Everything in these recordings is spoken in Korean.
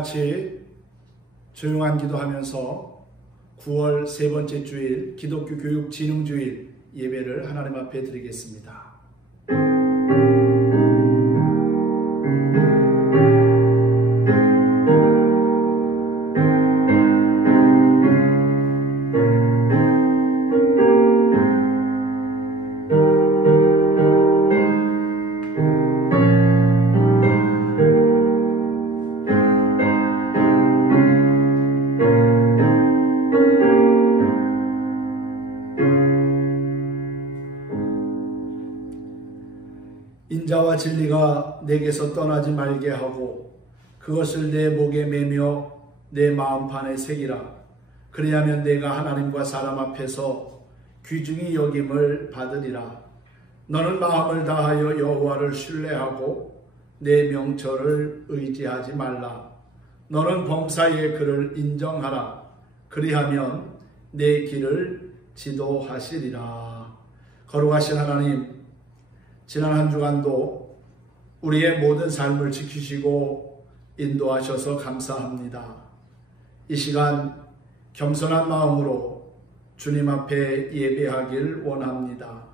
같이 조용한 기도하면서 9월 세 번째 주일 기독교 교육 진흥주일 예배를 하나님 앞에 드리겠습니다. 인자와 진리가 내게서 떠나지 말게 하고 그것을 내 목에 매며 내 마음판에 새기라. 그리하면 내가 하나님과 사람 앞에서 귀중히 여김을 받으리라. 너는 마음을 다하여 여호와를 신뢰하고 내 명철을 의지하지 말라. 너는 범사에 그를 인정하라. 그리하면 내 길을 지도하시리라. 거룩하신 하나님, 지난 한 주간도 우리의 모든 삶을 지키시고 인도하셔서 감사합니다. 이 시간 겸손한 마음으로 주님 앞에 예배하길 원합니다.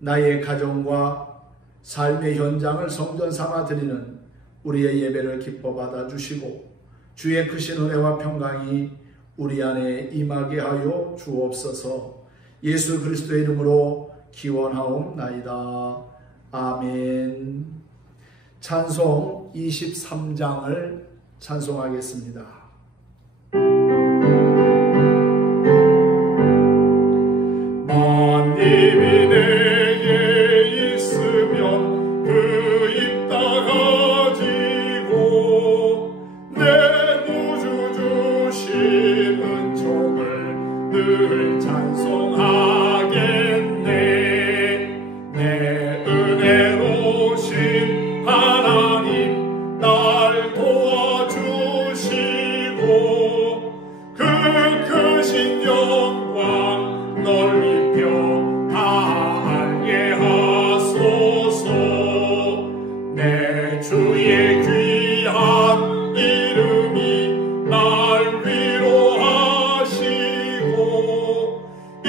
나의 가정과 삶의 현장을 성전 삼아 드리는 우리의 예배를 기뻐 받아주시고 주의 크신 은혜와 평강이 우리 안에 임하게 하여 주옵소서. 예수 그리스도의 이름으로 기원하옵나이다. 아멘. 찬송 23장을 찬송하겠습니다. 만님이 내게 있으면 그 입 다가지고 내 구주 주신 은총을 늘 찬송하겠네. 내 은혜로우신 하나님 날 도와주시고 그 크신 영광 널리 펴 다하게 하소서. 내 주의 귀한 이름이 날 위로하시고 이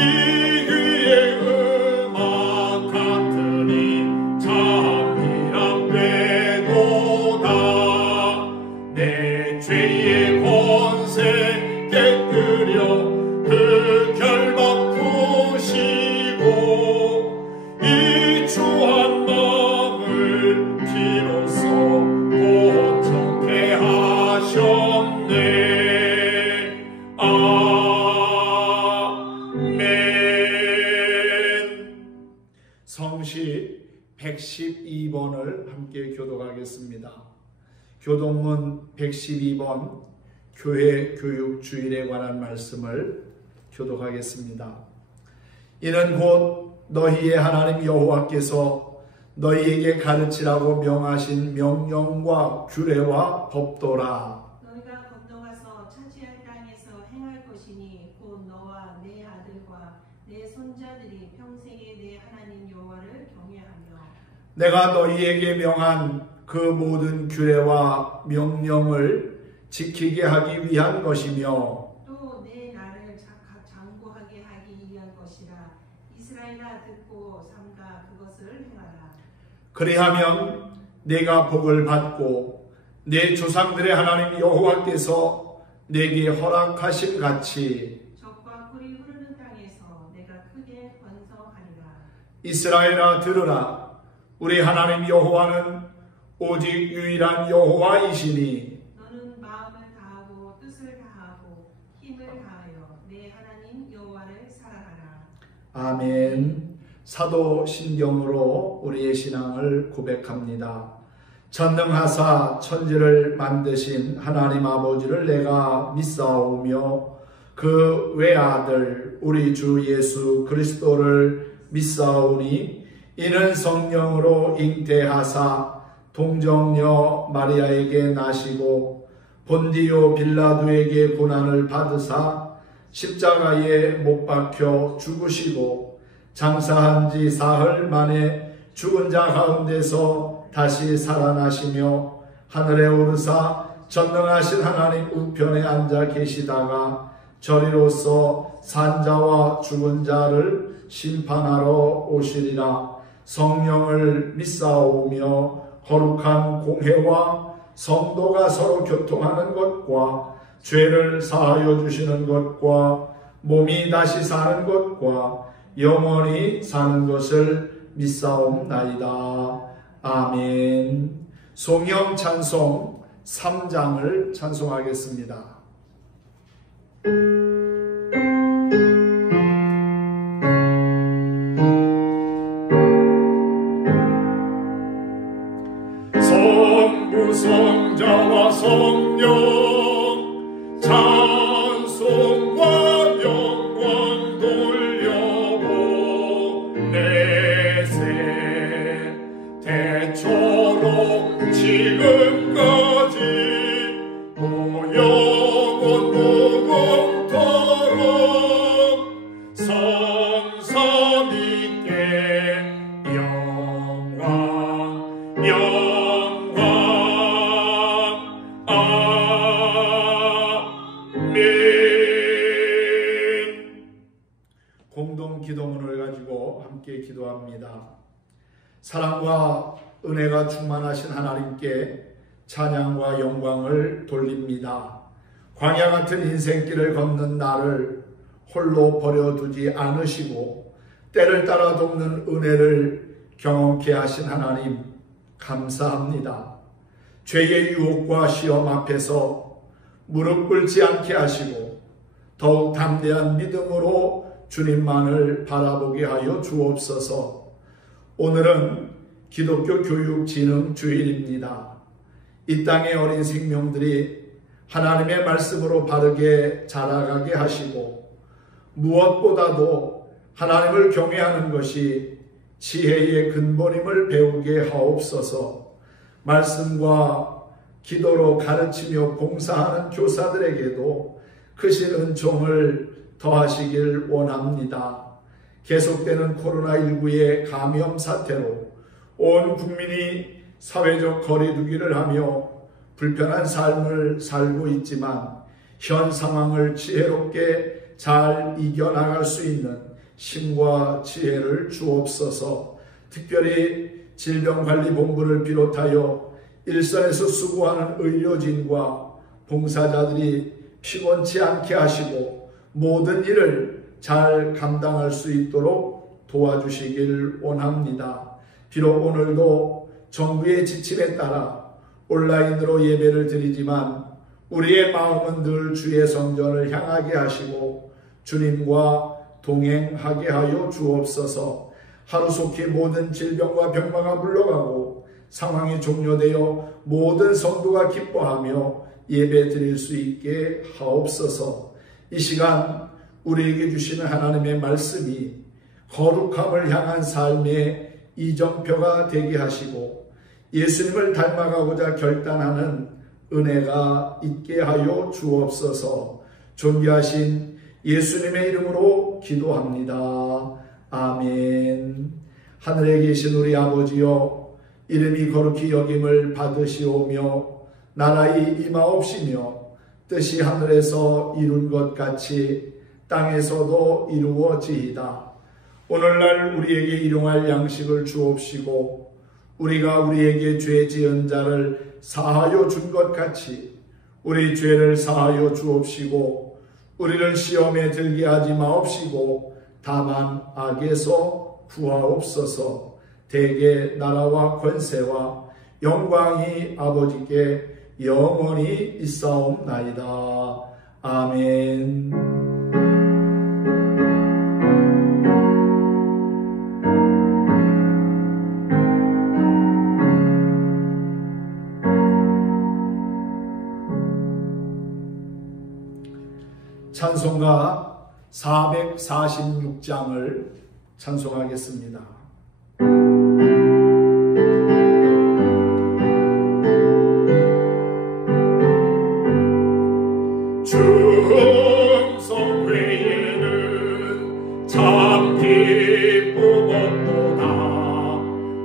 귀의 음악 같으니 참이란 되도다. 내 죄의 권세 깨뜨려 그 결박 푸시고 이 추한 마음을 비로소 온전케 하셨네. 아멘. 성시 112번을 함께 교독하겠습니다. 교독문 112번 교회 교육 주일에 관한 말씀을 교독하겠습니다. 이는 곧 너희의 하나님 여호와께서 너희에게 가르치라고 명하신 명령과 규례와 법도라. 너희가 건너가서 차지할 땅에서 행할 것이니 곧 너와 내 아들과 내 손자들이 평생에 내 하나님 여호와를 경외하며 내가 너희에게 명한 그 모든 규례와 명령을 지키게 하기 위한 것이며 또 내 나를 장구하게 하기 위한 것이라. 이스라엘아 듣고 삼가 그것을 행하라. 그리하면 내가 복을 받고 내 조상들의 하나님 여호와께서 내게 허락하신 같이 적과 꿀이 흐르는 땅에서 내가 크게 번성하리라. 이스라엘아 들으라. 우리 하나님 여호와는 오직 유일한 여호와이시니 너는 마음을 다하고 뜻을 다하고 힘을 다하여 내 하나님 여호와를 사랑하라. 아멘. 사도신경으로 우리의 신앙을 고백합니다. 전능하사 천지를 만드신 하나님 아버지를 내가 믿사오며 그 외아들 우리 주 예수 그리스도를 믿사오니 이는 성령으로 잉태하사 동정녀 마리아에게 나시고 본디오 빌라도에게 고난을 받으사 십자가에 못 박혀 죽으시고 장사한 지 사흘 만에 죽은 자 가운데서 다시 살아나시며 하늘에 오르사 전능하신 하나님 우편에 앉아 계시다가 저리로서 산자와 죽은 자를 심판하러 오시리라. 성령을 믿사오며 거룩한 공회와 성도가 서로 교통하는 것과 죄를 사하여 주시는 것과 몸이 다시 사는 것과 영원히 사는 것을 믿사옵나이다. 아멘. 송영 찬송 3장을 찬송하겠습니다. 성부 성자와 성령 찬송과 영광 돌려보내세. 대초로 지금까지 영원 무궁토록 성삼 있게 영광 아멘. 공동 기도문을 가지고 함께 기도합니다. 사랑과 은혜가 충만하신 하나님께 찬양과 영광을 돌립니다. 광야 같은 인생길을 걷는 나를 홀로 버려두지 않으시고 때를 따라 돕는 은혜를 경험케 하신 하나님 감사합니다. 죄의 유혹과 시험 앞에서 무릎 꿇지 않게 하시고 더욱 담대한 믿음으로 주님만을 바라보게 하여 주옵소서. 오늘은 기독교 교육 진흥 주일입니다. 이 땅의 어린 생명들이 하나님의 말씀으로 바르게 자라가게 하시고 무엇보다도 하나님을 경외하는 것이 지혜의 근본임을 배우게 하옵소서. 말씀과 기도로 가르치며 봉사하는 교사들에게도 크신 은총을 더하시길 원합니다. 계속되는 코로나19의 감염 사태로 온 국민이 사회적 거리두기를 하며 불편한 삶을 살고 있지만 현 상황을 지혜롭게 잘 이겨나갈 수 있는 힘과 지혜를 주옵소서. 특별히 질병관리본부를 비롯하여 일선에서 수고하는 의료진과 봉사자들이 피곤치 않게 하시고 모든 일을 잘 감당할 수 있도록 도와주시길 원합니다. 비록 오늘도 정부의 지침에 따라 온라인으로 예배를 드리지만 우리의 마음은 늘 주의 성전을 향하게 하시고 주님과 동행하게 하여 주옵소서. 하루속히 모든 질병과 병마가 물러가고 상황이 종료되어 모든 성도가 기뻐하며 예배 드릴 수 있게 하옵소서. 이 시간 우리에게 주시는 하나님의 말씀이 거룩함을 향한 삶의 이정표가 되게 하시고 예수님을 닮아가고자 결단하는 은혜가 있게 하여 주옵소서. 존귀하신 예수님의 이름으로 기도합니다. 아멘. 하늘에 계신 우리 아버지여, 이름이 거룩히 여김을 받으시오며 나라의 임하옵시며 뜻이 하늘에서 이룬 것 같이 땅에서도 이루어지이다. 오늘날 우리에게 일용할 양식을 주옵시고 우리가 우리에게 죄 지은 자를 사하여 준 것 같이 우리 죄를 사하여 주옵시고 우리를 시험에 들게 하지 마옵시고 다만 악에서 구하옵소서. 대개 나라와 권세와 영광이 아버지께 영원히 있사옵나이다. 아멘. 찬송가 446장을 찬송하겠습니다. 충성 외에는 참 기쁨 없도다.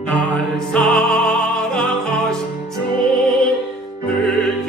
날 사랑하신 주 늘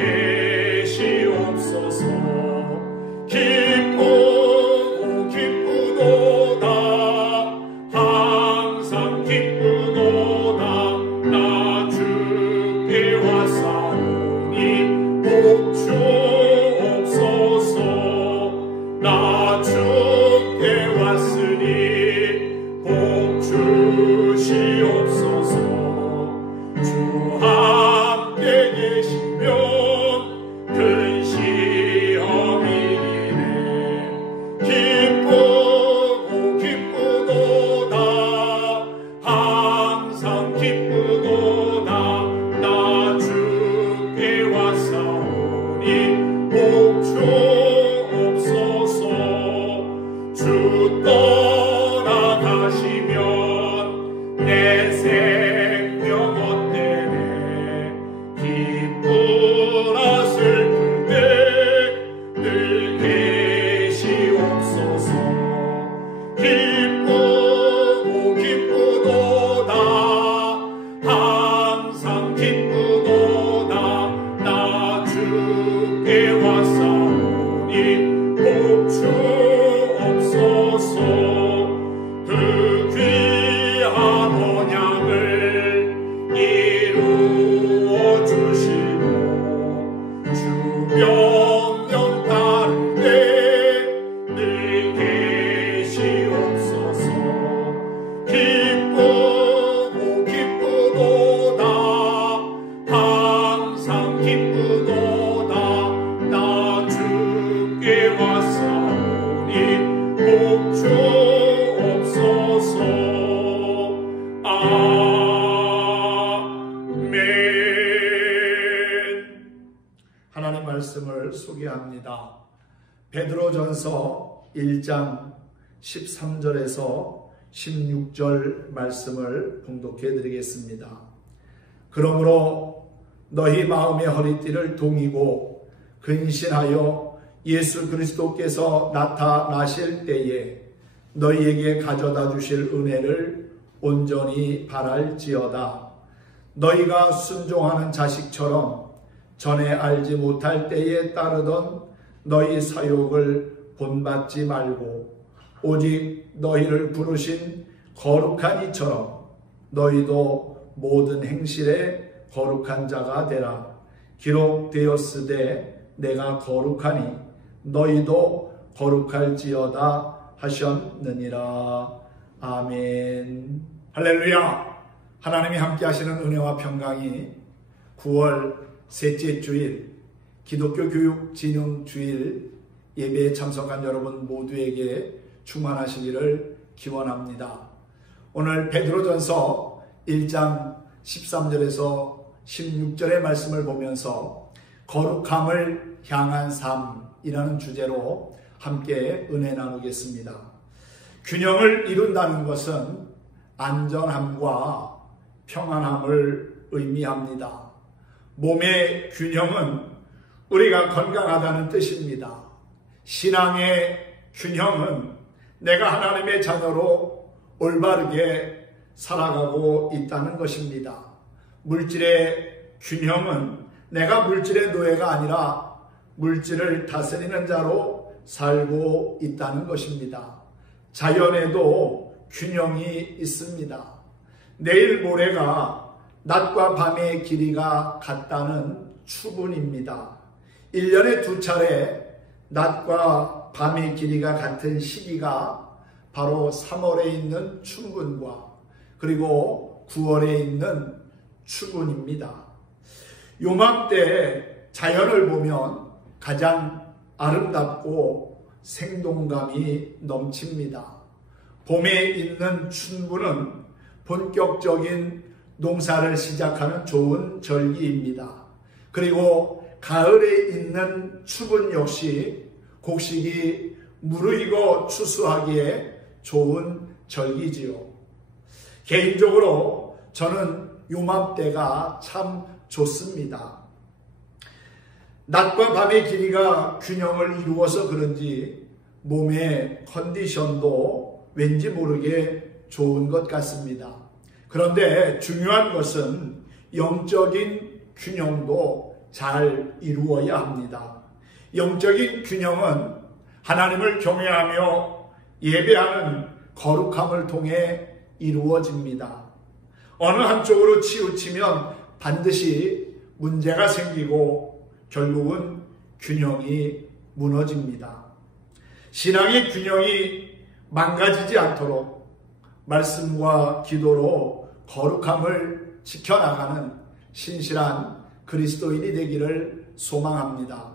기쁘고 기쁘도다 항상 기쁘도다 나 주께 왔사오니 복 주옵소서 그 귀한 언약을 이루어 주시고 주 명령 따를 때 늘 계시옵소서 기쁘고 기쁘도다 항상 기쁘도다 나 주께 왔사오니 복 주옵소서 아멘. 하나님 말씀을 소개합니다. 베드로전서 1장 13절에서 16절 말씀을 봉독해 드리겠습니다. 그러므로 너희 마음의 허리띠를 동이고 근신하여 예수 그리스도께서 나타나실 때에 너희에게 가져다 주실 은혜를 온전히 바랄지어다. 너희가 순종하는 자식처럼 전에 알지 못할 때에 따르던 너희 사욕을 본받지 말고 오직 너희를 부르신 거룩한 이처럼 너희도 모든 행실에 거룩한 자가 되라. 기록되었으되 내가 거룩하니 너희도 거룩할지어다 하셨느니라. 아멘. 할렐루야. 하나님이 함께 하시는 은혜와 평강이 9월 셋째 주일 기독교 교육 진흥 주일 예배에 참석한 여러분 모두에게 충만하시기를 기원합니다. 오늘 베드로전서 1장 13절에서 16절의 말씀을 보면서 거룩함을 향한 삶이라는 주제로 함께 은혜 나누겠습니다. 균형을 이룬다는 것은 안전함과 평안함을 의미합니다. 몸의 균형은 우리가 건강하다는 뜻입니다. 신앙의 균형은 내가 하나님의 자녀로 올바르게 살아가고 있다는 것입니다. 물질의 균형은 내가 물질의 노예가 아니라 물질을 다스리는 자로 살고 있다는 것입니다. 자연에도 균형이 있습니다. 내일 모레가 낮과 밤의 길이가 같다는 추분입니다. 1년에 2차례 낮과 밤의 길이가 같은 시기가 바로 3월에 있는 춘분과 그리고 9월에 있는 추분입니다. 요맘때 자연을 보면 가장 아름답고 생동감이 넘칩니다. 봄에 있는 춘분은 본격적인 농사를 시작하는 좋은 절기입니다. 그리고 가을에 있는 추분 역시 곡식이 무르익어 추수하기에 좋은 절기지요. 개인적으로 저는 요맘때가 참 좋습니다. 낮과 밤의 길이가 균형을 이루어서 그런지 몸의 컨디션도 왠지 모르게 좋은 것 같습니다. 그런데 중요한 것은 영적인 균형도 잘 이루어야 합니다. 영적인 균형은 하나님을 경외하며 예배하는 거룩함을 통해 이루어집니다. 어느 한쪽으로 치우치면 반드시 문제가 생기고 결국은 균형이 무너집니다. 신앙의 균형이 망가지지 않도록 말씀과 기도로 거룩함을 지켜나가는 신실한 그리스도인이 되기를 소망합니다.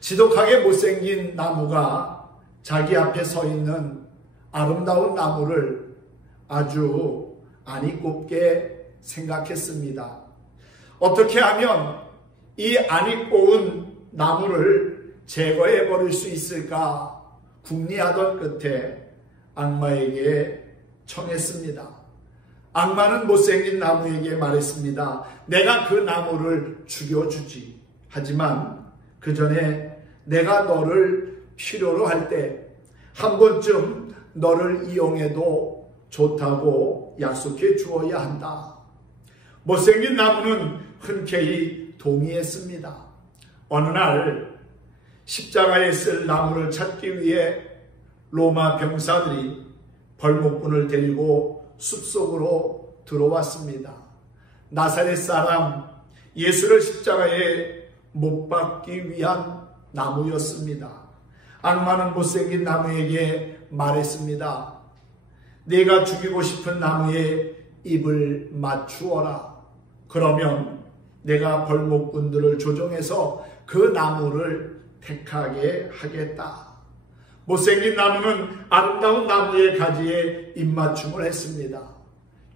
지독하게 못생긴 나무가 자기 앞에 서 있는 아름다운 나무를 아주 안이 곱게 생각했습니다. 어떻게 하면 이 안이 꼬운 나무를 제거해 버릴 수 있을까 궁리하던 끝에 악마에게 청했습니다. 악마는 못생긴 나무에게 말했습니다. 내가 그 나무를 죽여주지. 하지만 그 전에 내가 너를 필요로 할 때 한 번쯤 너를 이용해도 좋다고 약속해 주어야 한다. 못생긴 나무는 흔쾌히 동의했습니다. 어느 날 십자가에 쓸 나무를 찾기 위해 로마 병사들이 벌목꾼을 데리고 숲속으로 들어왔습니다. 나사렛 사람 예수를 십자가에 못 박기 위한 나무였습니다. 악마는 못생긴 나무에게 말했습니다. 내가 죽이고 싶은 나무에 입을 맞추어라. 그러면 내가 벌목꾼들을 조종해서 그 나무를 택하게 하겠다. 못생긴 나무는 아름다운 나무의 가지에 입맞춤을 했습니다.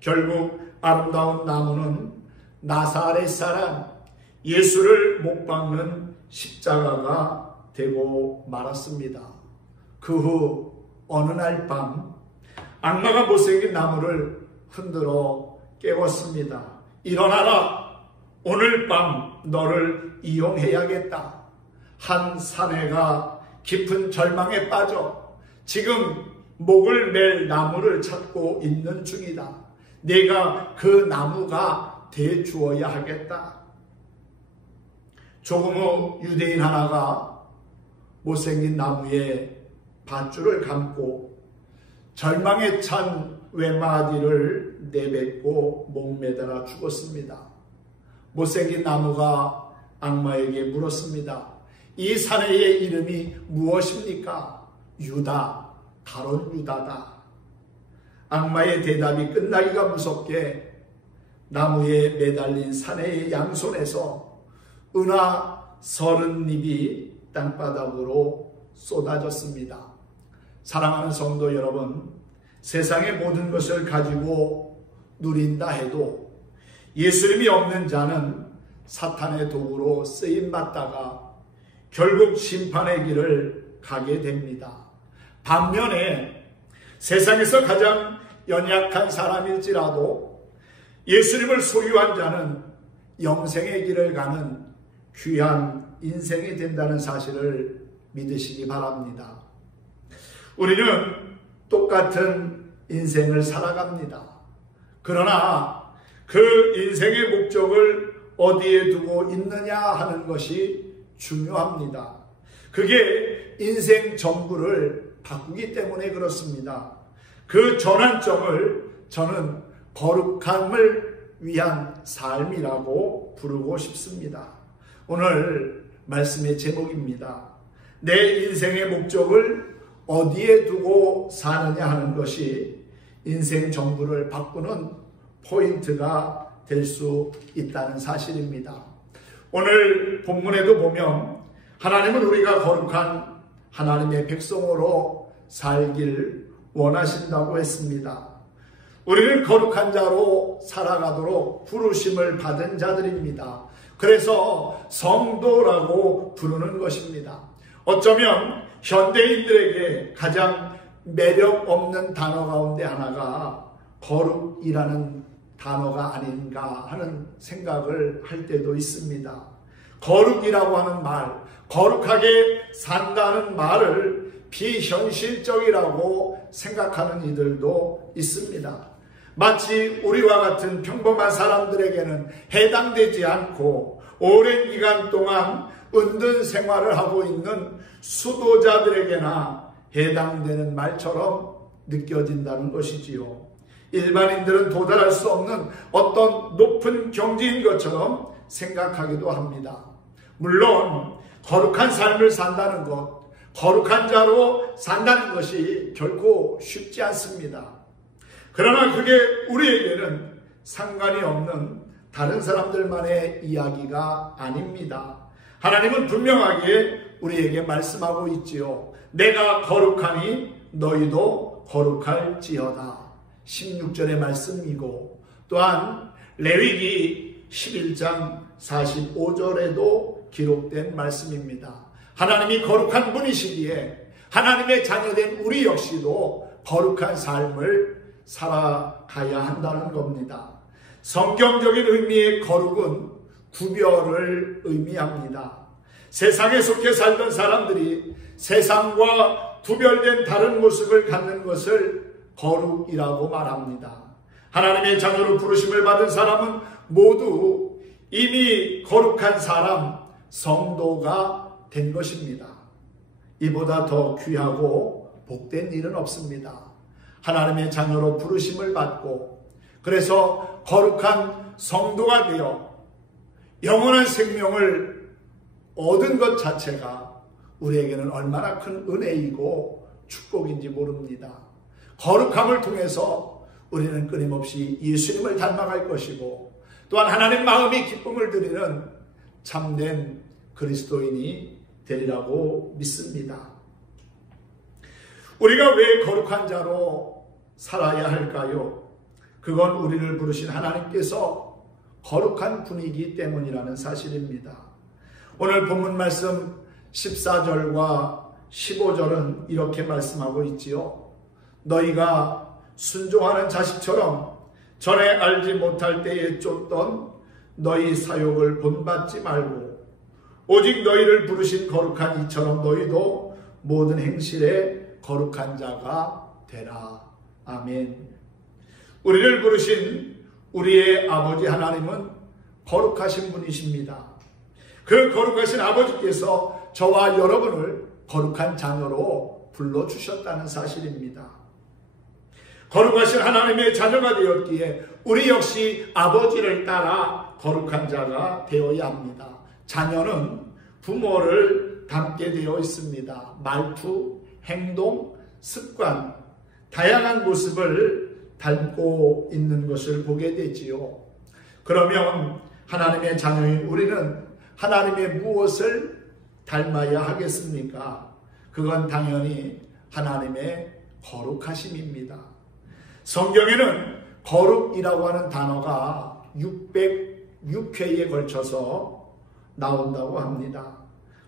결국 아름다운 나무는 나사렛 사람 예수를 못 박는 십자가가 되고 말았습니다. 그 후 어느 날 밤 악마가 못생긴 나무를 흔들어 깨웠습니다. 일어나라. 오늘 밤 너를 이용해야겠다. 한 사내가 깊은 절망에 빠져 지금 목을 맬 나무를 찾고 있는 중이다. 내가 그 나무가 돼 주어야 하겠다. 조금 후 유대인 하나가 못생긴 나무에 밧줄을 감고 절망에 찬 외마디를 내뱉고 목매달아 죽었습니다. 못생긴 나무가 악마에게 물었습니다. 이 사내의 이름이 무엇입니까? 유다, 가롯 유다다. 악마의 대답이 끝나기가 무섭게 나무에 매달린 사내의 양손에서 은하 30잎이 땅바닥으로 쏟아졌습니다. 사랑하는 성도 여러분, 세상의 모든 것을 가지고 누린다 해도 예수님이 없는 자는 사탄의 도구로 쓰임받다가 결국 심판의 길을 가게 됩니다. 반면에 세상에서 가장 연약한 사람일지라도 예수님을 소유한 자는 영생의 길을 가는 귀한 인생이 된다는 사실을 믿으시기 바랍니다. 우리는 똑같은 인생을 살아갑니다. 그러나 그 인생의 목적을 어디에 두고 있느냐 하는 것이 중요합니다. 그게 인생 전부를 바꾸기 때문에 그렇습니다. 그 전환점을 저는 거룩함을 위한 삶이라고 부르고 싶습니다. 오늘 말씀의 제목입니다. 내 인생의 목적을 어디에 두고 사느냐 하는 것이 인생 전부를 바꾸는 포인트가 될 수 있다는 사실입니다. 오늘 본문에도 보면 하나님은 우리가 거룩한 하나님의 백성으로 살길 원하신다고 했습니다. 우리는 거룩한 자로 살아가도록 부르심을 받은 자들입니다. 그래서 성도라고 부르는 것입니다. 어쩌면 현대인들에게 가장 매력 없는 단어 가운데 하나가 거룩이라는 단어가 아닌가 하는 생각을 할 때도 있습니다. 거룩이라고 하는 말, 거룩하게 산다는 말을 비현실적이라고 생각하는 이들도 있습니다. 마치 우리와 같은 평범한 사람들에게는 해당되지 않고 오랜 기간 동안 은둔 생활을 하고 있는 수도자들에게나 해당되는 말처럼 느껴진다는 것이지요. 일반인들은 도달할 수 없는 어떤 높은 경지인 것처럼 생각하기도 합니다. 물론 거룩한 삶을 산다는 것, 거룩한 자로 산다는 것이 결코 쉽지 않습니다. 그러나 그게 우리에게는 상관이 없는 다른 사람들만의 이야기가 아닙니다. 하나님은 분명하게 우리에게 말씀하고 있지요. 내가 거룩하니 너희도 거룩할지어다. 16절의 말씀이고 또한 레위기 11장 45절에도 기록된 말씀입니다. 하나님이 거룩한 분이시기에 하나님의 자녀된 우리 역시도 거룩한 삶을 살아가야 한다는 겁니다. 성경적인 의미의 거룩은 구별을 의미합니다. 세상에 속해 살던 사람들이 세상과 구별된 다른 모습을 갖는 것을 거룩이라고 말합니다. 하나님의 자녀로 부르심을 받은 사람은 모두 이미 거룩한 사람, 성도가 된 것입니다. 이보다 더 귀하고 복된 일은 없습니다. 하나님의 자녀로 부르심을 받고 그래서 거룩한 성도가 되어 영원한 생명을 얻은 것 자체가 우리에게는 얼마나 큰 은혜이고 축복인지 모릅니다. 거룩함을 통해서 우리는 끊임없이 예수님을 닮아갈 것이고 또한 하나님 마음이 기쁨을 드리는 참된 그리스도인이 되리라고 믿습니다. 우리가 왜 거룩한 자로 살아야 할까요? 그건 우리를 부르신 하나님께서 거룩한 분이기 때문이라는 사실입니다. 오늘 본문 말씀 14절과 15절은 이렇게 말씀하고 있지요. 너희가 순종하는 자식처럼 전에 알지 못할 때에 쫓던 너희 사욕을 본받지 말고 오직 너희를 부르신 거룩한 이처럼 너희도 모든 행실에 거룩한 자가 되라. 아멘. 우리를 부르신 우리의 아버지 하나님은 거룩하신 분이십니다. 그 거룩하신 아버지께서 저와 여러분을 거룩한 자녀로 불러주셨다는 사실입니다. 거룩하신 하나님의 자녀가 되었기에 우리 역시 아버지를 따라 거룩한 자가 되어야 합니다. 자녀는 부모를 닮게 되어 있습니다. 말투, 행동, 습관, 다양한 모습을 닮고 있는 것을 보게 되지요. 그러면 하나님의 자녀인 우리는 하나님의 무엇을 닮아야 하겠습니까? 그건 당연히 하나님의 거룩하심입니다. 성경에는 거룩이라고 하는 단어가 606회에 걸쳐서 나온다고 합니다.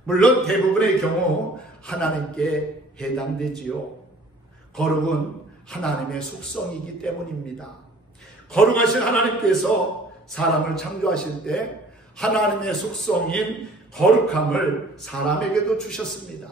물론 대부분의 경우 하나님께 해당되지요. 거룩은 하나님의 속성이기 때문입니다. 거룩하신 하나님께서 사람을 창조하실 때 하나님의 속성인 거룩함을 사람에게도 주셨습니다.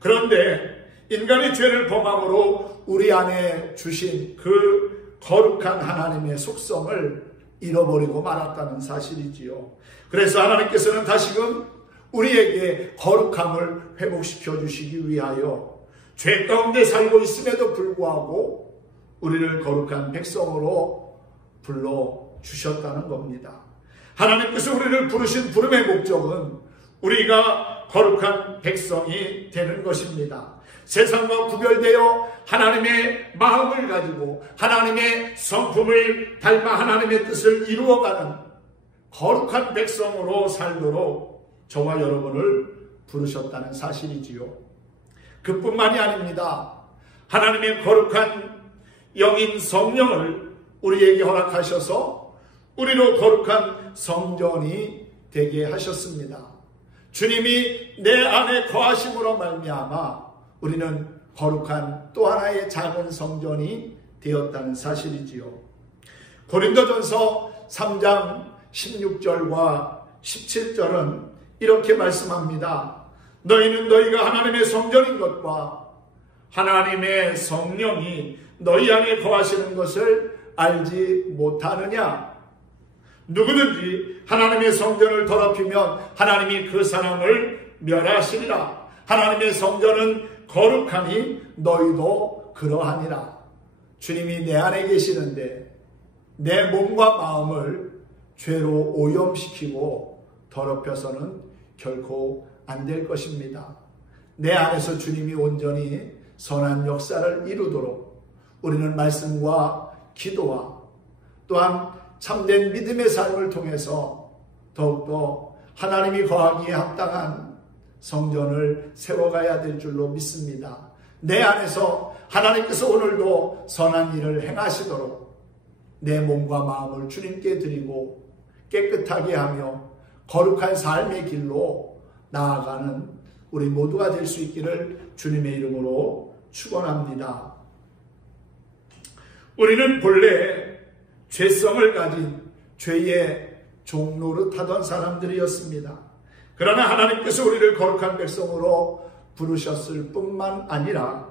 그런데 인간의 죄를 범함으로 우리 안에 주신 그 거룩한 하나님의 속성을 잃어버리고 말았다는 사실이지요. 그래서 하나님께서는 다시금 우리에게 거룩함을 회복시켜 주시기 위하여 죄 가운데 살고 있음에도 불구하고 우리를 거룩한 백성으로 불러주셨다는 겁니다. 하나님께서 우리를 부르신 부름의 목적은 우리가 거룩한 백성이 되는 것입니다. 세상과 구별되어 하나님의 마음을 가지고 하나님의 성품을 닮아 하나님의 뜻을 이루어가는 거룩한 백성으로 살도록 저와 여러분을 부르셨다는 사실이지요. 그뿐만이 아닙니다. 하나님의 거룩한 영인 성령을 우리에게 허락하셔서 우리로 거룩한 성전이 되게 하셨습니다. 주님이 내 안에 거하심으로 말미암아 우리는 거룩한 또 하나의 작은 성전이 되었다는 사실이지요. 고린도전서 3장 16절과 17절은 이렇게 말씀합니다. 너희는 너희가 하나님의 성전인 것과 하나님의 성령이 너희 안에 거하시는 것을 알지 못하느냐? 누구든지 하나님의 성전을 더럽히면 하나님이 그 사람을 멸하시리라. 하나님의 성전은 거룩하니 너희도 그러하니라. 주님이 내 안에 계시는데 내 몸과 마음을 죄로 오염시키고 더럽혀서는 결코 안 될 것입니다. 내 안에서 주님이 온전히 선한 역사를 이루도록 우리는 말씀과 기도와 또한 참된 믿음의 삶을 통해서 더욱더 하나님이 거하기에 합당한 성전을 세워가야 될 줄로 믿습니다. 내 안에서 하나님께서 오늘도 선한 일을 행하시도록 내 몸과 마음을 주님께 드리고 깨끗하게 하며 거룩한 삶의 길로 나아가는 우리 모두가 될 수 있기를 주님의 이름으로 축원합니다. 우리는 본래 죄성을 가진 죄의 종노릇하던 사람들이었습니다. 그러나 하나님께서 우리를 거룩한 백성으로 부르셨을 뿐만 아니라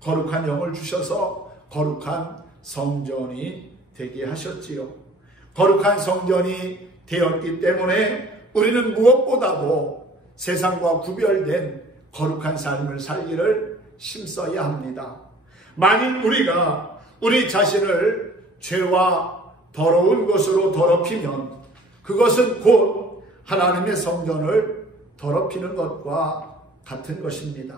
거룩한 영을 주셔서 거룩한 성전이 되게 하셨지요. 거룩한 성전이 되었기 때문에 우리는 무엇보다도 세상과 구별된 거룩한 삶을 살기를 힘써야 합니다. 만일 우리가 우리 자신을 죄와 더러운 것으로 더럽히면 그것은 곧 하나님의 성전을 더럽히는 것과 같은 것입니다.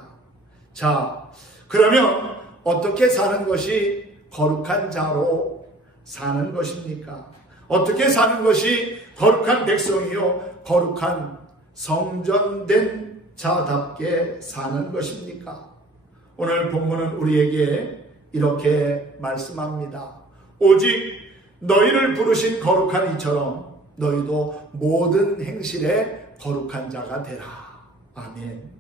자, 그러면 어떻게 사는 것이 거룩한 자로 사는 것입니까? 어떻게 사는 것이 거룩한 백성이요 거룩한 성전된 자답게 사는 것입니까? 오늘 본문은 우리에게 이렇게 말씀합니다. 오직 너희를 부르신 거룩한 이처럼 너희도 모든 행실에 거룩한 자가 되라. 아멘.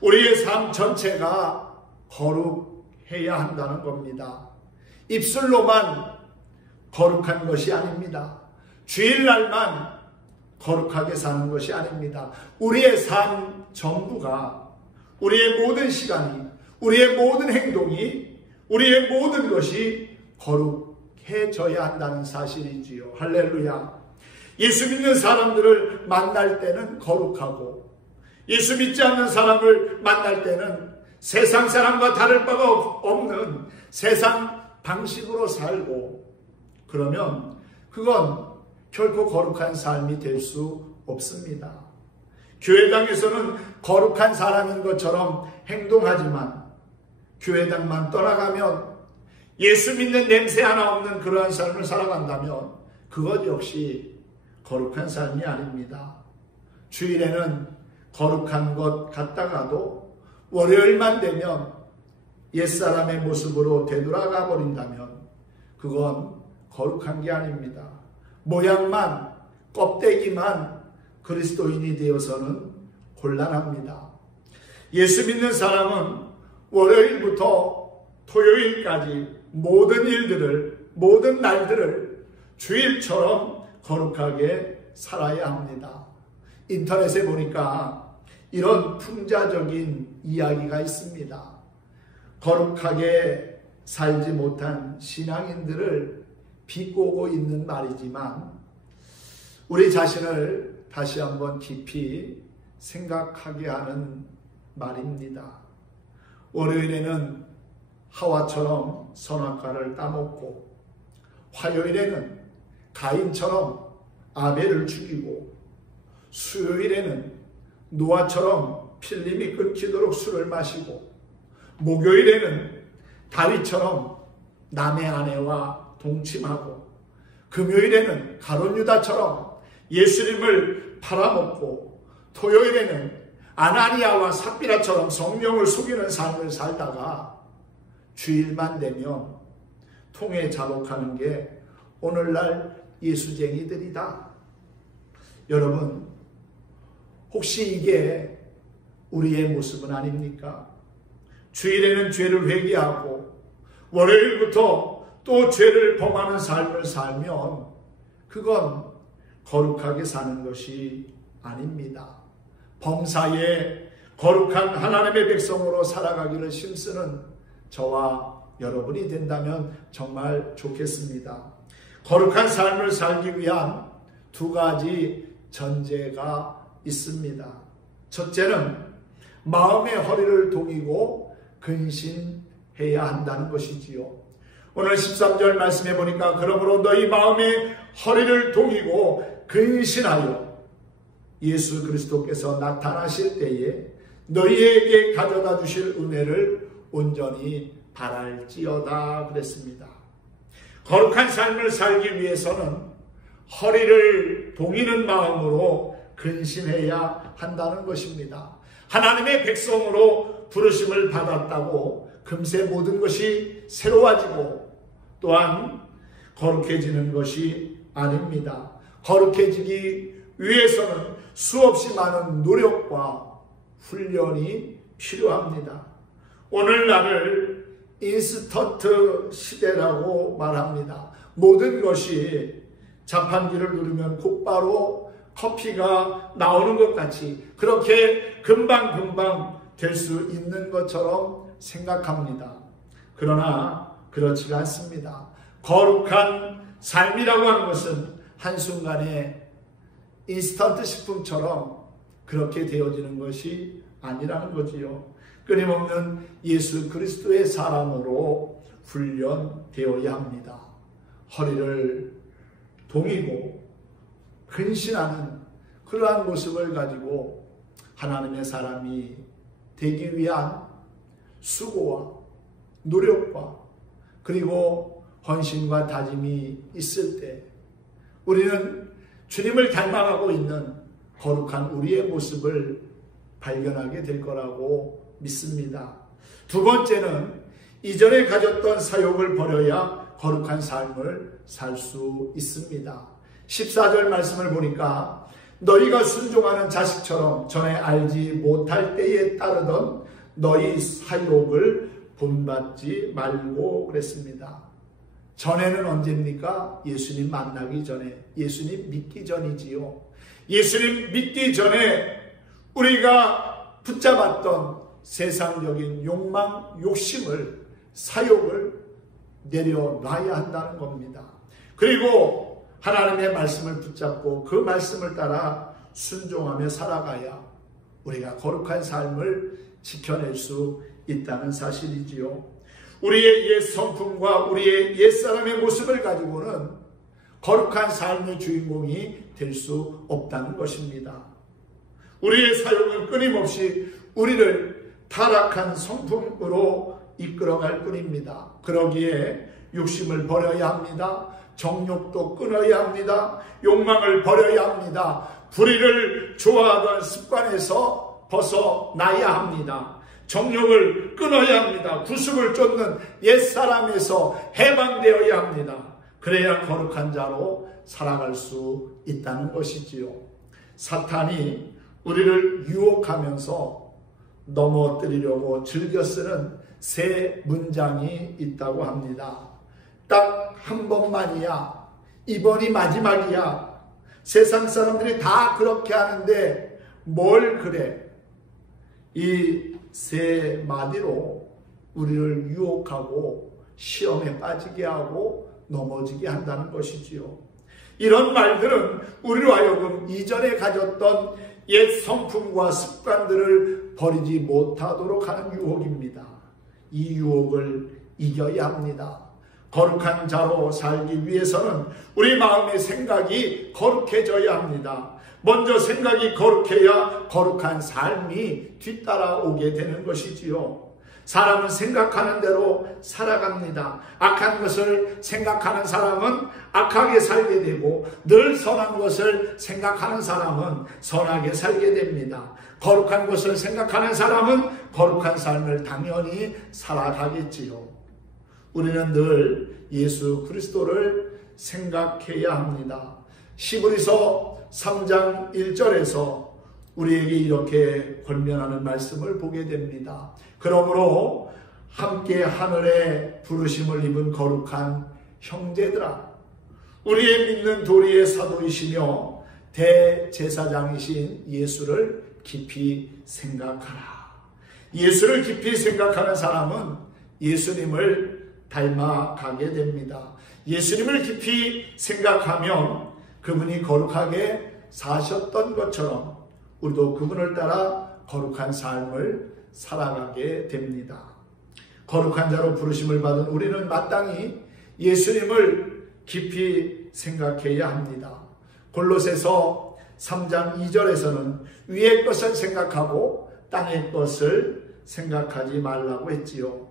우리의 삶 전체가 거룩해야 한다는 겁니다. 입술로만 거룩한 것이 아닙니다. 주일날만 거룩하게 사는 것이 아닙니다. 우리의 삶 전부가, 우리의 모든 시간이, 우리의 모든 행동이, 우리의 모든 것이 거룩해져야 한다는 사실이지요. 할렐루야. 예수 믿는 사람들을 만날 때는 거룩하고, 예수 믿지 않는 사람을 만날 때는 세상 사람과 다를 바가 없는 세상 방식으로 살고, 그러면 그건 결코 거룩한 삶이 될 수 없습니다. 교회당에서는 거룩한 사람인 것처럼 행동하지만 교회당만 떠나가면 예수 믿는 냄새 하나 없는 그러한 삶을 살아간다면 그것 역시 거룩한 삶이 아닙니다. 주일에는 거룩한 것 같다가도 월요일만 되면 옛사람의 모습으로 되돌아가 버린다면 그건 거룩한 게 아닙니다. 모양만, 껍데기만 그리스도인이 되어서는 곤란합니다. 예수 믿는 사람은 월요일부터 토요일까지 모든 일들을, 모든 날들을 주일처럼 거룩하게 살아야 합니다. 인터넷에 보니까 이런 풍자적인 이야기가 있습니다. 거룩하게 살지 못한 신앙인들을 비꼬고 있는 말이지만 우리 자신을 다시 한번 깊이 생각하게 하는 말입니다. 월요일에는 하와처럼 선악과를 따먹고 화요일에는 가인처럼 아벨을 죽이고 수요일에는 노아처럼 필름이 끊기도록 술을 마시고 목요일에는 다윗처럼 남의 아내와 동침하고 금요일에는 가룟 유다처럼 예수님을 팔아먹고 토요일에는 아나니아와 삽비라처럼 성령을 속이는 삶을 살다가 주일만 되면 통에 자복하는 게 오늘날 예수쟁이들이다. 여러분, 혹시 이게 우리의 모습은 아닙니까? 주일에는 죄를 회개하고 월요일부터 또 죄를 범하는 삶을 살면 그건 거룩하게 사는 것이 아닙니다. 범사에 거룩한 하나님의 백성으로 살아가기를 힘쓰는 저와 여러분이 된다면 정말 좋겠습니다. 거룩한 삶을 살기 위한 두 가지 전제가 있습니다. 첫째는 마음의 허리를 동이고 근신해야 한다는 것이지요. 오늘 13절 말씀해 보니까 그러므로 너희 마음의 허리를 동이고 근신하여 예수 그리스도께서 나타나실 때에 너희에게 가져다 주실 은혜를 온전히 바랄지어다 그랬습니다. 거룩한 삶을 살기 위해서는 허리를 동이는 마음으로 근신해야 한다는 것입니다. 하나님의 백성으로 부르심을 받았다고 금세 모든 것이 새로워지고 또한 거룩해지는 것이 아닙니다. 거룩해지기 위해서는 수없이 많은 노력과 훈련이 필요합니다. 오늘날을 인스턴트 시대라고 말합니다. 모든 것이 자판기를 누르면 곧바로 커피가 나오는 것 같이 그렇게 금방금방 될 수 있는 것처럼 생각합니다. 그러나 그렇지가 않습니다. 거룩한 삶이라고 하는 것은 한순간에 인스턴트 식품처럼 그렇게 되어지는 것이 아니라는 거지요. 끊임없는 예수 그리스도의 사람으로 훈련되어야 합니다. 허리를 동이고 근신하는 그러한 모습을 가지고 하나님의 사람이 되기 위한 수고와 노력과 그리고 헌신과 다짐이 있을 때 우리는 주님을 닮아가고 있는 거룩한 우리의 모습을 발견하게 될 거라고 믿습니다. 두 번째는 이전에 가졌던 사욕을 버려야 거룩한 삶을 살 수 있습니다. 14절 말씀을 보니까 너희가 순종하는 자식처럼 전에 알지 못할 때에 따르던 너희 사욕을 본받지 말고 그랬습니다. 전에는 언제입니까? 예수님 만나기 전에, 예수님 믿기 전이지요. 예수님 믿기 전에 우리가 붙잡았던 세상적인 욕망, 욕심을, 사욕을 내려놔야 한다는 겁니다. 그리고 하나님의 말씀을 붙잡고 그 말씀을 따라 순종하며 살아가야 우리가 거룩한 삶을 지켜낼 수 있다는 사실이지요. 우리의 옛 성품과 우리의 옛사람의 모습을 가지고는 거룩한 삶의 주인공이 될 수 없다는 것입니다. 우리의 사욕은 끊임없이 우리를 타락한 성품으로 이끌어갈 뿐입니다. 그러기에 욕심을 버려야 합니다. 정욕도 끊어야 합니다. 욕망을 버려야 합니다. 불의를 좋아하던 습관에서 벗어나야 합니다. 정욕을 끊어야 합니다. 구습을 쫓는 옛사람에서 해방되어야 합니다. 그래야 거룩한 자로 살아갈 수 있다는 것이지요. 사탄이 우리를 유혹하면서 넘어뜨리려고 즐겨 쓰는 세 문장이 있다고 합니다. 딱 한 번만이야. 이번이 마지막이야. 세상 사람들이 다 그렇게 하는데 뭘 그래? 이 세 마디로 우리를 유혹하고 시험에 빠지게 하고 넘어지게 한다는 것이지요. 이런 말들은 우리로 하여금 이전에 가졌던 옛 성품과 습관들을 버리지 못하도록 하는 유혹입니다. 이 유혹을 이겨야 합니다. 거룩한 자로 살기 위해서는 우리 마음의 생각이 거룩해져야 합니다. 먼저 생각이 거룩해야 거룩한 삶이 뒤따라오게 되는 것이지요. 사람은 생각하는 대로 살아갑니다. 악한 것을 생각하는 사람은 악하게 살게 되고 늘 선한 것을 생각하는 사람은 선하게 살게 됩니다. 거룩한 것을 생각하는 사람은 거룩한 삶을 당연히 살아가겠지요. 우리는 늘 예수 그리스도를 생각해야 합니다. 시브리서 3장 1절에서 우리에게 이렇게 권면하는 말씀을 보게 됩니다. 그러므로 함께 하늘의 부르심을 입은 거룩한 형제들아, 우리의 믿는 도리의 사도이시며 대제사장이신 예수를 깊이 생각하라. 예수를 깊이 생각하는 사람은 예수님을 닮아가게 됩니다. 예수님을 깊이 생각하면 그분이 거룩하게 사셨던 것처럼 우리도 그분을 따라 거룩한 삶을 살아가게 됩니다. 거룩한 자로 부르심을 받은 우리는 마땅히 예수님을 깊이 생각해야 합니다. 골로새서 3장 2절에서는 위의 것을 생각하고 땅의 것을 생각하지 말라고 했지요.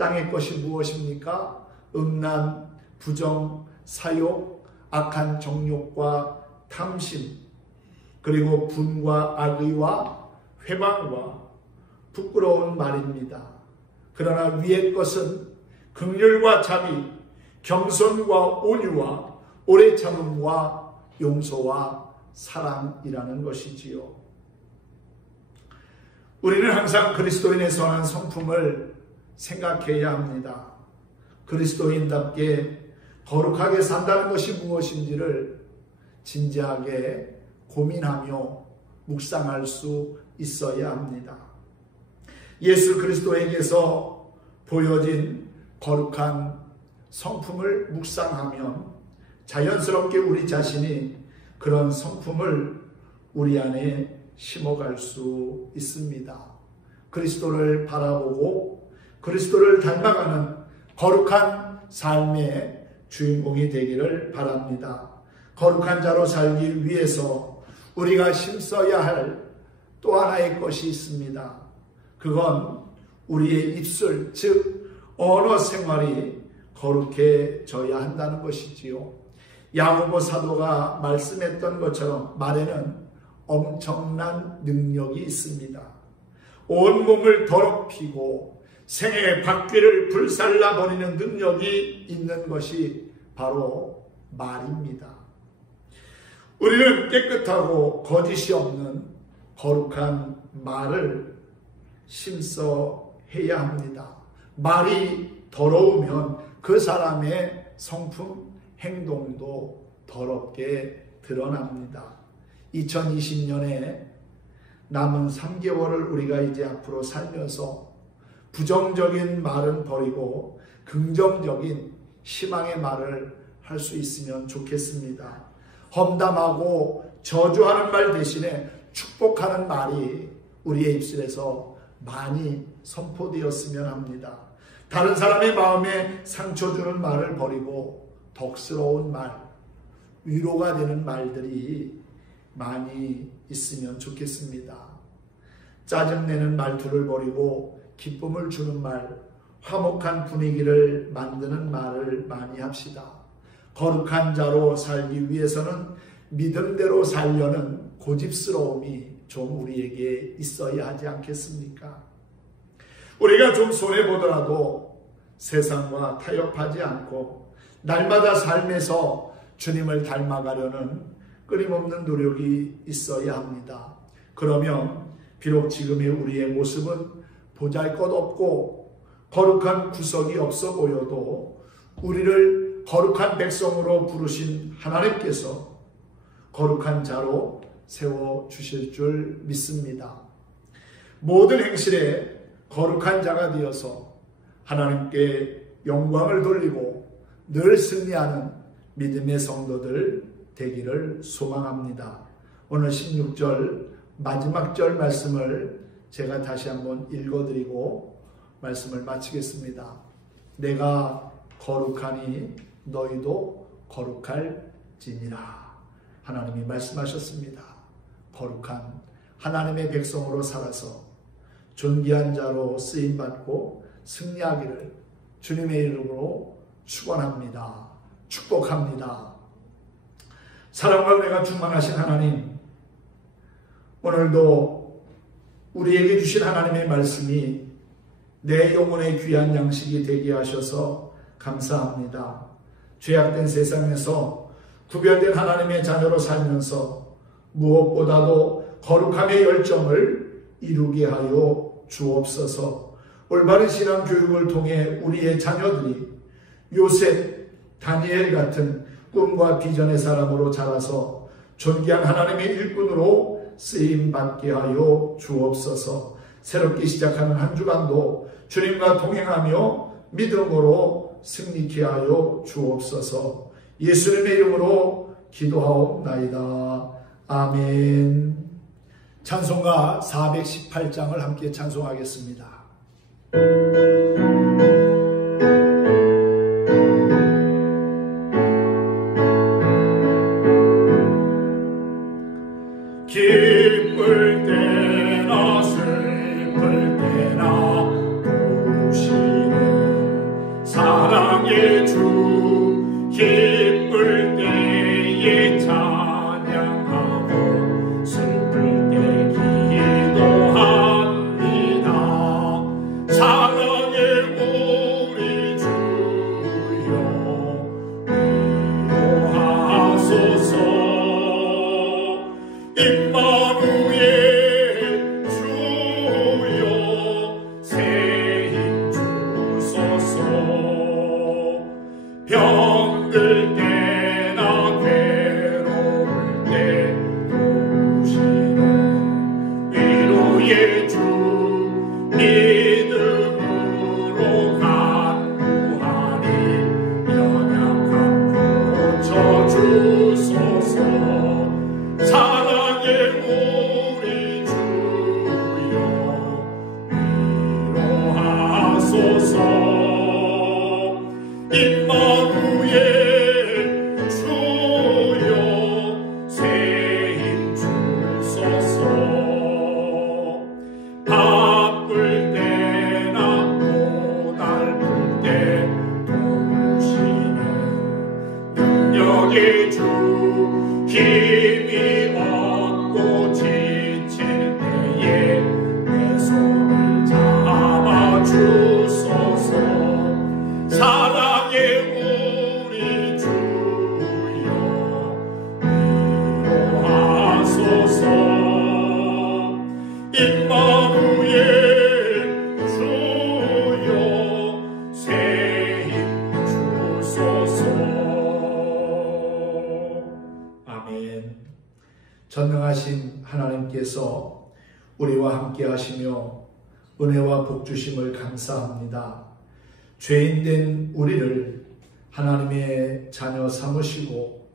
땅의 것이 무엇입니까? 음란, 부정, 사욕, 악한 정욕과 탐심, 그리고 분과 악의와 회방과 부끄러운 말입니다. 그러나 위의 것은 긍휼과 자비, 겸손과 온유와 오래 참음과 용서와 사랑이라는 것이지요. 우리는 항상 그리스도인의 선한 성품을 생각해야 합니다. 그리스도인답게 거룩하게 산다는 것이 무엇인지를 진지하게 고민하며 묵상할 수 있어야 합니다. 예수 그리스도에게서 보여진 거룩한 성품을 묵상하면 자연스럽게 우리 자신이 그런 성품을 우리 안에 심어갈 수 있습니다. 그리스도를 바라보고 그리스도를 닮아가는 거룩한 삶의 주인공이 되기를 바랍니다. 거룩한 자로 살기 위해서 우리가 힘써야 할 또 하나의 것이 있습니다. 그건 우리의 입술, 즉 언어 생활이 거룩해져야 한다는 것이지요. 야고보 사도가 말씀했던 것처럼 말에는 엄청난 능력이 있습니다. 온몸을 더럽히고 생의 바퀴를 불살라버리는 능력이 있는 것이 바로 말입니다. 우리는 깨끗하고 거짓이 없는 거룩한 말을 심써 해야 합니다. 말이 더러우면 그 사람의 성품, 행동도 더럽게 드러납니다. 2020년에 남은 3개월을 우리가 이제 앞으로 살면서 부정적인 말은 버리고 긍정적인 희망의 말을 할 수 있으면 좋겠습니다. 험담하고 저주하는 말 대신에 축복하는 말이 우리의 입술에서 많이 선포되었으면 합니다. 다른 사람의 마음에 상처 주는 말을 버리고 덕스러운 말, 위로가 되는 말들이 많이 있으면 좋겠습니다. 짜증내는 말투를 버리고 기쁨을 주는 말, 화목한 분위기를 만드는 말을 많이 합시다. 거룩한 자로 살기 위해서는 믿음대로 살려는 고집스러움이 좀 우리에게 있어야 하지 않겠습니까? 우리가 좀 손해보더라도 세상과 타협하지 않고 날마다 삶에서 주님을 닮아가려는 끊임없는 노력이 있어야 합니다. 그러면 비록 지금의 우리의 모습은 보잘것없고 거룩한 구석이 없어 보여도 우리를 거룩한 백성으로 부르신 하나님께서 거룩한 자로 세워주실 줄 믿습니다. 모든 행실에 거룩한 자가 되어서 하나님께 영광을 돌리고 늘 승리하는 믿음의 성도들 되기를 소망합니다. 오늘 16절 마지막 절 말씀을 제가 다시 한번 읽어드리고 말씀을 마치겠습니다. 내가 거룩하니 너희도 거룩할지니라. 하나님이 말씀하셨습니다. 거룩한 하나님의 백성으로 살아서 존귀한 자로 쓰임받고 승리하기를 주님의 이름으로 축원합니다. 축복합니다. 사랑과 은혜가 충만하신 하나님, 오늘도 우리에게 주신 하나님의 말씀이 내 영혼의 귀한 양식이 되게 하셔서 감사합니다. 죄악된 세상에서 구별된 하나님의 자녀로 살면서 무엇보다도 거룩함의 열정을 이루게 하여 주옵소서. 올바른 신앙 교육을 통해 우리의 자녀들이 요셉, 다니엘 같은 꿈과 비전의 사람으로 자라서 존귀한 하나님의 일꾼으로 쓰임받게 하여 주옵소서. 새롭게 시작하는 한 주간도 주님과 동행하며 믿음으로 승리케 하여 주옵소서. 예수님의 이름으로 기도하옵나이다. 아멘. 찬송가 418장을 함께 찬송하겠습니다. 기쁠 때나 슬플 때나 보시는 사랑의 주, 기쁠 때에 찬양하고 슬플 때 기도합니다. 사랑의 우리 주여 위로하소서. 임마누엘 주여 새 힘 주소서. 병들 때나 괴로울 때 도우시는 위로의 주 전능하신 하나님께서 우리와 함께 하시며 은혜와 복 주심을 감사합니다. 죄인된 우리를 하나님의 자녀 삼으시고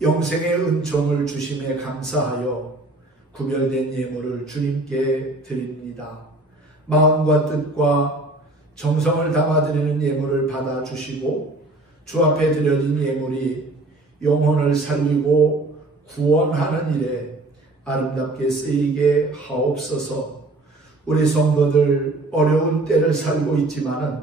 영생의 은총을 주심에 감사하여 구별된 예물을 주님께 드립니다. 마음과 뜻과 정성을 담아드리는 예물을 받아주시고 주 앞에 드려진 예물이 영혼을 살리고 구원하는 일에 아름답게 쓰이게 하옵소서. 우리 성도들 어려운 때를 살고 있지만은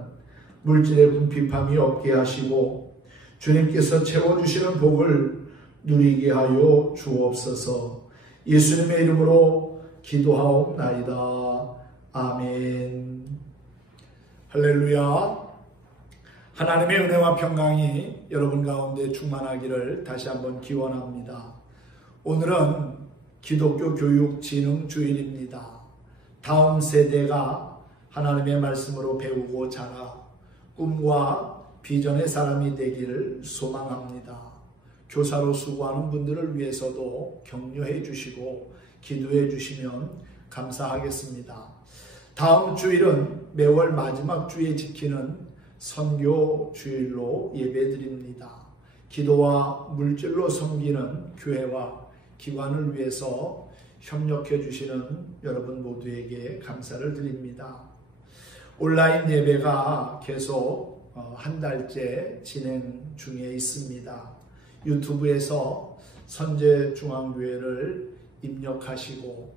물질의 궁핍함이 없게 하시고 주님께서 채워주시는 복을 누리게 하여 주옵소서. 예수님의 이름으로 기도하옵나이다. 아멘. 할렐루야. 하나님의 은혜와 평강이 여러분 가운데 충만하기를 다시 한번 기원합니다. 오늘은 기독교 교육 진흥 주일입니다. 다음 세대가 하나님의 말씀으로 배우고 자라 꿈과 비전의 사람이 되기를 소망합니다. 교사로 수고하는 분들을 위해서도 격려해 주시고 기도해 주시면 감사하겠습니다. 다음 주일은 매월 마지막 주에 지키는 선교 주일로 예배드립니다. 기도와 물질로 섬기는 교회와 기관을 위해서 협력해 주시는 여러분 모두에게 감사를 드립니다. 온라인 예배가 계속 한 달째 진행 중에 있습니다. 유튜브에서 선제중앙교회를 입력하시고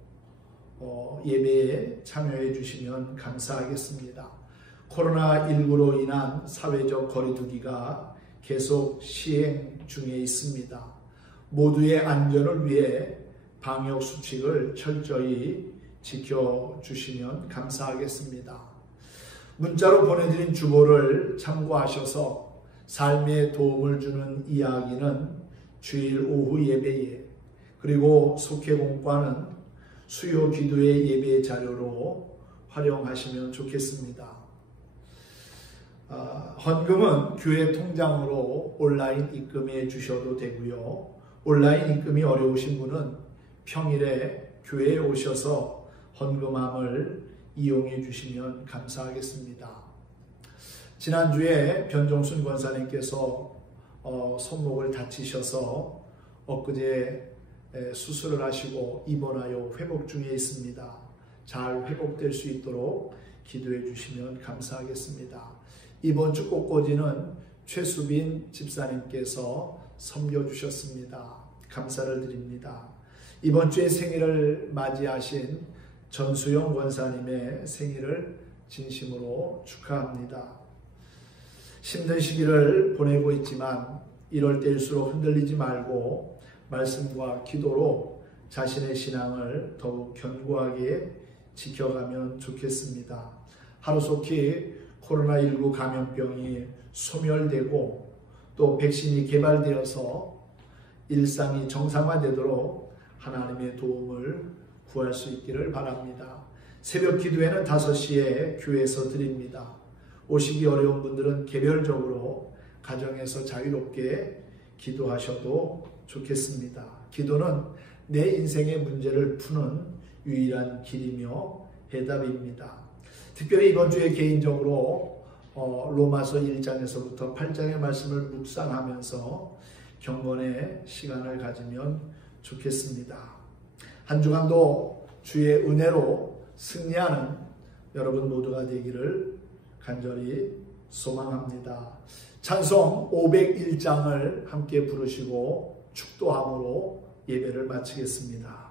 예배에 참여해 주시면 감사하겠습니다. 코로나19로 인한 사회적 거리두기가 계속 시행 중에 있습니다. 모두의 안전을 위해 방역 수칙을 철저히 지켜주시면 감사하겠습니다. 문자로 보내드린 주보를 참고하셔서 삶에 도움을 주는 이야기는 주일 오후 예배에, 그리고 속회공과는 수요 기도의 예배 자료로 활용하시면 좋겠습니다. 헌금은 교회 통장으로 온라인 입금해 주셔도 되고요. 온라인 입금이 어려우신 분은 평일에 교회에 오셔서 헌금함을 이용해 주시면 감사하겠습니다. 지난주에 변종순 권사님께서 손목을 다치셔서 엊그제 수술을 하시고 입원하여 회복 중에 있습니다. 잘 회복될 수 있도록 기도해 주시면 감사하겠습니다. 이번 주 꽃꽂이는 최수빈 집사님께서 섬겨주셨습니다. 감사를 드립니다. 이번 주에 생일을 맞이하신 전수영 권사님의 생일을 진심으로 축하합니다. 힘든 시기를 보내고 있지만 이럴 때일수록 흔들리지 말고 말씀과 기도로 자신의 신앙을 더욱 견고하게 지켜가면 좋겠습니다. 하루속히 코로나19 감염병이 소멸되고 또 백신이 개발되어서 일상이 정상화되도록 하나님의 도움을 구할 수 있기를 바랍니다. 새벽 기도회는 5시에 교회에서 드립니다. 오시기 어려운 분들은 개별적으로 가정에서 자유롭게 기도하셔도 좋겠습니다. 기도는 내 인생의 문제를 푸는 유일한 길이며 해답입니다. 특별히 이번 주에 개인적으로 로마서 1장에서부터 8장의 말씀을 묵상하면서 경건의 시간을 가지면 좋겠습니다. 한 주간도 주의 은혜로 승리하는 여러분 모두가 되기를 간절히 소망합니다. 찬송 501장을 함께 부르시고 축도함으로 예배를 마치겠습니다.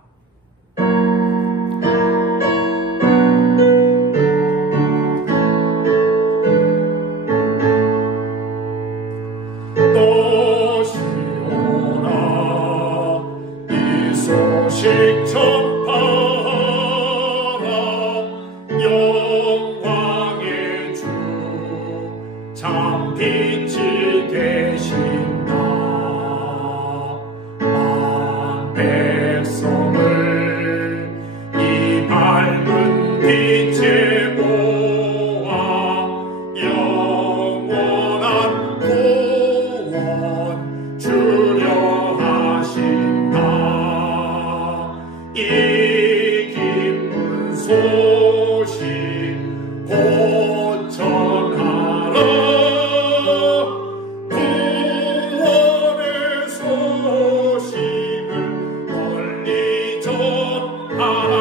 소식 전파하라 영광의 주 참 빛이 되신다. 만 백성을 이 밝은 빛에 모아 영원한 구원 주려 하신다. 이 기쁜 소식 곧 전하라. 구원의 소식을 널리 전하라.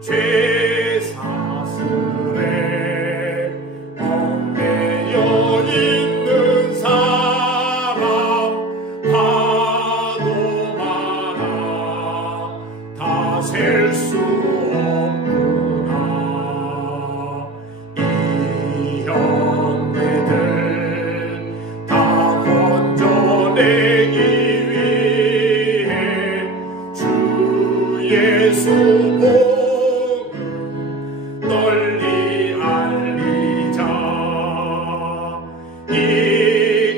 죄 사슬에 얽매여 있는 사람 하도 많아 다 셀 수 없구나. 이 형제들 다 건져내기 위해 주 예수 복음 널리 알리자. 이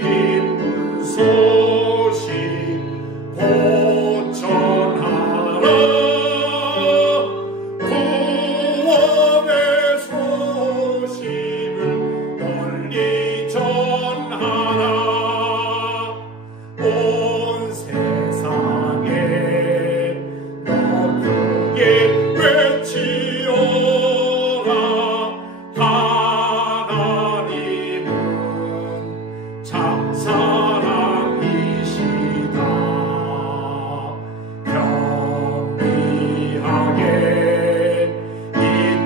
기쁜 소식 곧 전하라. 구원의 소식을 널리 전하라. 온 세상에 너 크게 외치어라. 하나님은 참 사랑이시다. 경비하게 이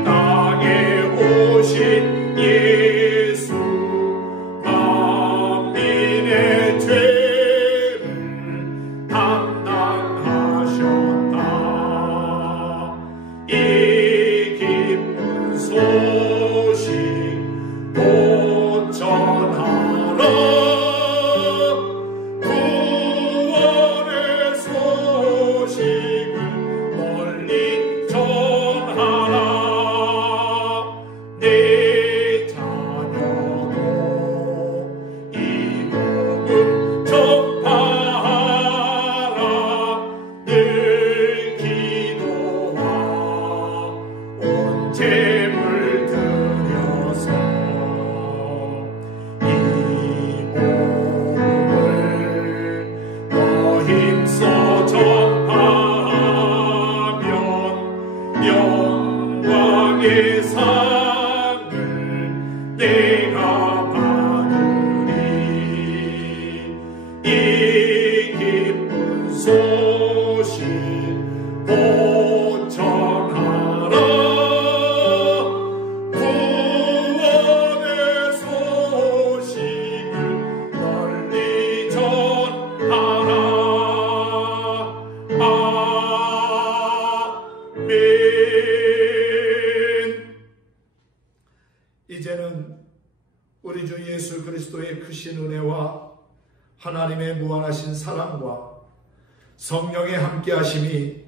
땅에 오신 예수 만민의 죄를 담당하셨다. 이 기쁜 소식 곧 전하라. 구원의 소식을 널리 전하라. 내 자녀도 이 복음 전파하라. 늘 기도와 온 재물 들여서 이 복음을 너 힘써 전파하면 영광의 상을 내가 받으리. 이 기쁜 소식 곧 전하라. 구원의 소식을 널리 전하라. 아멘. 이제는 우리 주 예수 그리스도의 크신 은혜와 하나님의 무한하신 사랑과 성령의 함께하심이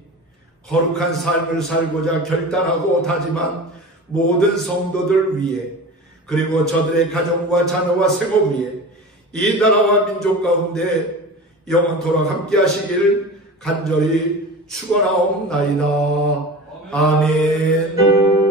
거룩한 삶을 살고자 결단하고 다짐한 모든 성도들 위해, 그리고 저들의 가정과 자녀와 생업 위에, 이 나라와 민족 가운데 영원토록 함께하시길 간절히 축원하옵나이다. 아멘.